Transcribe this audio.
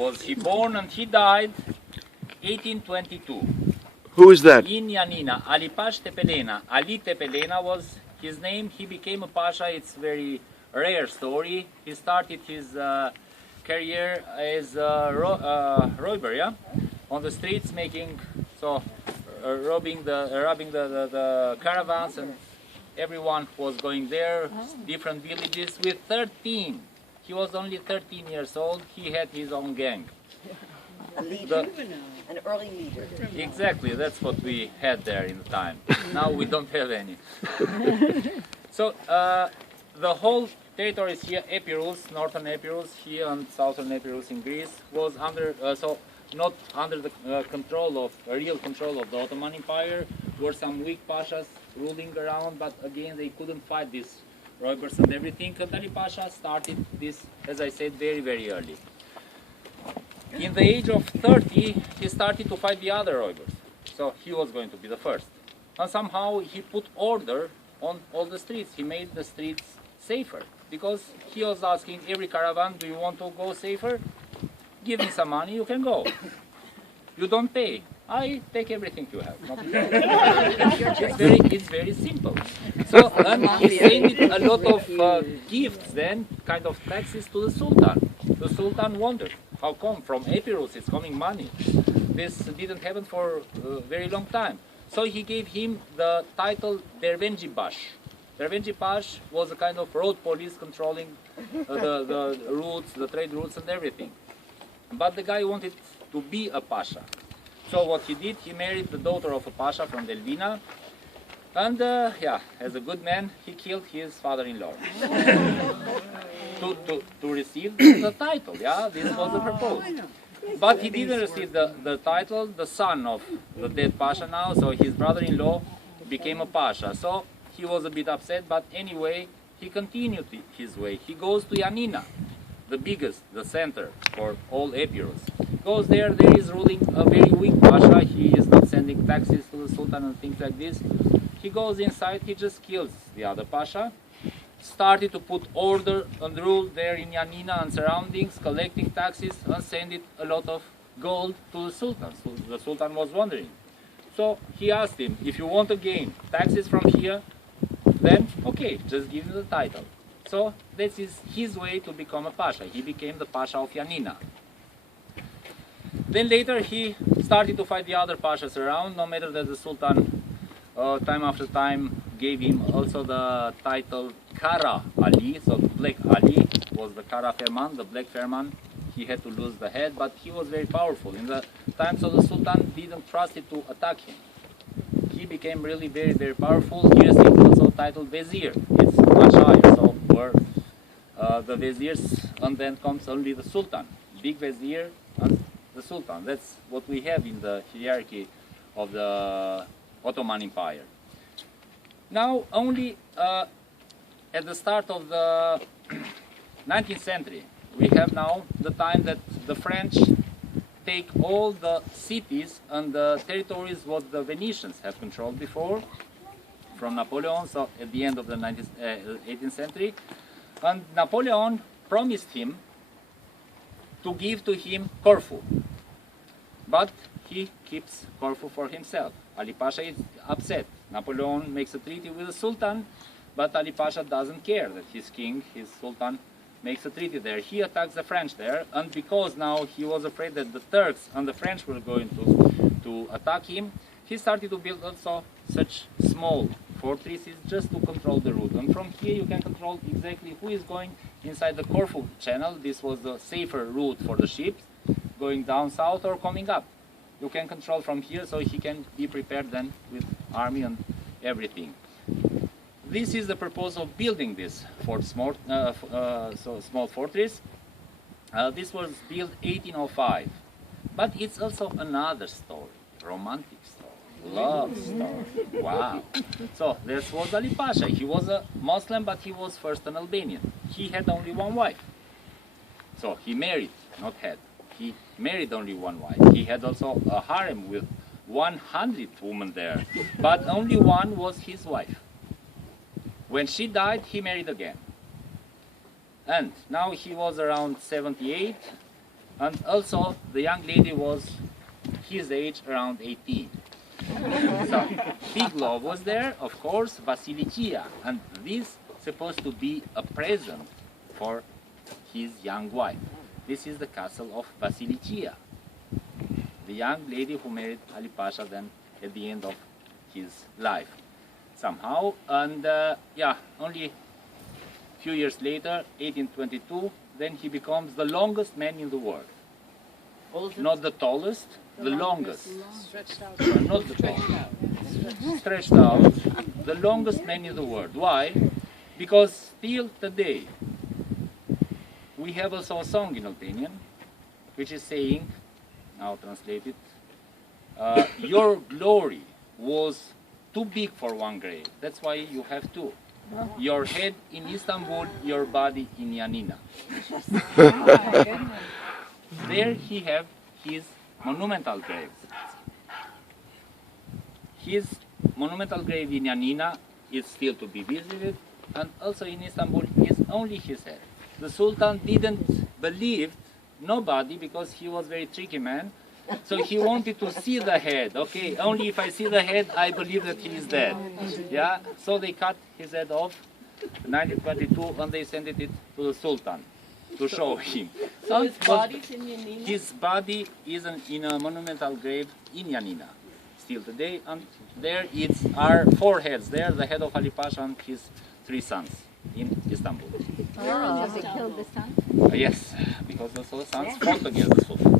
was he born and he died 1822. Who is that? In Yanina, Alipash Tepelena. Ali Tepelena was his name. He became a pasha. It's very rare story. He started his career as a robber, yeah, on the streets, robbing the caravans, and everyone was going there, different villages. With 13, he was only 13 years old. He had his own gang. A leader, an early leader. Exactly, that's what we had there in the time. Now we don't have any. So the whole territory here, Epirus, northern Epirus here and southern Epirus in Greece, was under, not under the real control of the Ottoman Empire. There were some weak pashas ruling around, but again they couldn't fight these robbers and everything. And Ali Pasha started this, as I said, very, very early. In the age of 30, he started to fight the other robbers. So he was going to be the first. And somehow he put order on all the streets. He made the streets safer. Because he was asking every caravan, do you want to go safer? Give me some money, you can go. You don't pay. I take everything you have. It's very simple. So and he sent a lot of gifts then, kind of taxes to the Sultan. The Sultan wondered, how come from Epirus it's coming money? This didn't happen for a very long time. So he gave him the title Dervenci Bash. Dervenci Bash was a kind of road police controlling the routes, the trade routes and everything. But the guy wanted to be a pasha. So what he did, he married the daughter of a pasha from Delvina, and yeah, as a good man, he killed his father-in-law to receive the title. Yeah, this was the purpose. But he didn't receive the title. The son of the dead pasha now, so his brother-in-law became a pasha. So he was a bit upset, but anyway, he continued his way. He goes to Yanina, the biggest, the center for all Epirus. Goes there is ruling a very weak pasha. He is not sending taxes to the Sultan and things like this. He goes inside, he just kills the other pasha. Started to put order and rule there in Yanina and surroundings, collecting taxes and sending a lot of gold to the Sultan. So the Sultan was wondering. So he asked him, if you want to gain taxes from here, then okay, just give him the title. So this is his way to become a pasha. He became the pasha of Yanina. Then later he started to fight the other pashas around, no matter that the Sultan time after time gave him also the title Kara Ali, so Black Ali was the Kara Ferman, the Black Ferman. He had to lose the head, but he was very powerful. In the times of the Sultan didn't trust it to attack him. He became really very, very powerful. He received also title Vizier. It's much higher, so were the Viziers, and then comes only the Sultan. Big Vizier and the Sultan. That's what we have in the hierarchy of the Ottoman Empire. Now, only at the start of the 19th century, we have now the time that the French take all the cities and the territories what the Venetians have controlled before, from Napoleon, so at the end of the 18th century. And Napoleon promised him to give to him Corfu. But he keeps Corfu for himself. Ali Pasha is upset. Napoleon makes a treaty with the Sultan, but Ali Pasha doesn't care that his king, his Sultan, makes a treaty there. He attacks the French there, and because now he was afraid that the Turks and the French were going to attack him, he started to build also such small fortresses just to control the route. And from here you can control exactly who is going inside the Corfu channel. This was the safer route for the ships, going down south or coming up. You can control from here, so he can be prepared then with army and everything. This is the purpose of building this small fortress. This was built 1805, but it's also another story, romantic story, love story. Wow! So this was Ali Pasha. He was a Muslim, but he was first an Albanian. He had only one wife, so he married, not had. He married only one wife. He had also a harem with 100 women there, but only one was his wife. When she died, he married again. And now he was around 78, And also, the young lady was his age, around 18. So, Piglov was there, of course, Vasilicia, and this supposed to be a present for his young wife. This is the castle of Vasilicia, the young lady who married Ali Pasha then at the end of his life, somehow. And yeah, only a few years later, 1822, then he becomes the longest man in the world. Not the tallest, the longest. Stretched out. Not the tallest. Stretched out, the longest man in the world. Why? Because still today, we have also a song in Albanian, which is saying, now translated, your glory was too big for one grave. That's why you have two. Your head in Istanbul, your body in Yanina. There he have his monumental grave. His monumental grave in Yanina is still to be visited, and also in Istanbul is only his head. The Sultan didn't believe nobody because he was very tricky man. So he wanted to see the head. Okay, only if I see the head, I believe that he is dead. Yeah, so they cut his head off in 1922 and they sent it to the Sultan to show him. So his body's in Yanina? His body is in a monumental grave in Yanina still today, and there are four heads there, the head of Ali Pasha and his three sons in Istanbul. Because they killed the son? Yes, because the sons fought against the Sultan.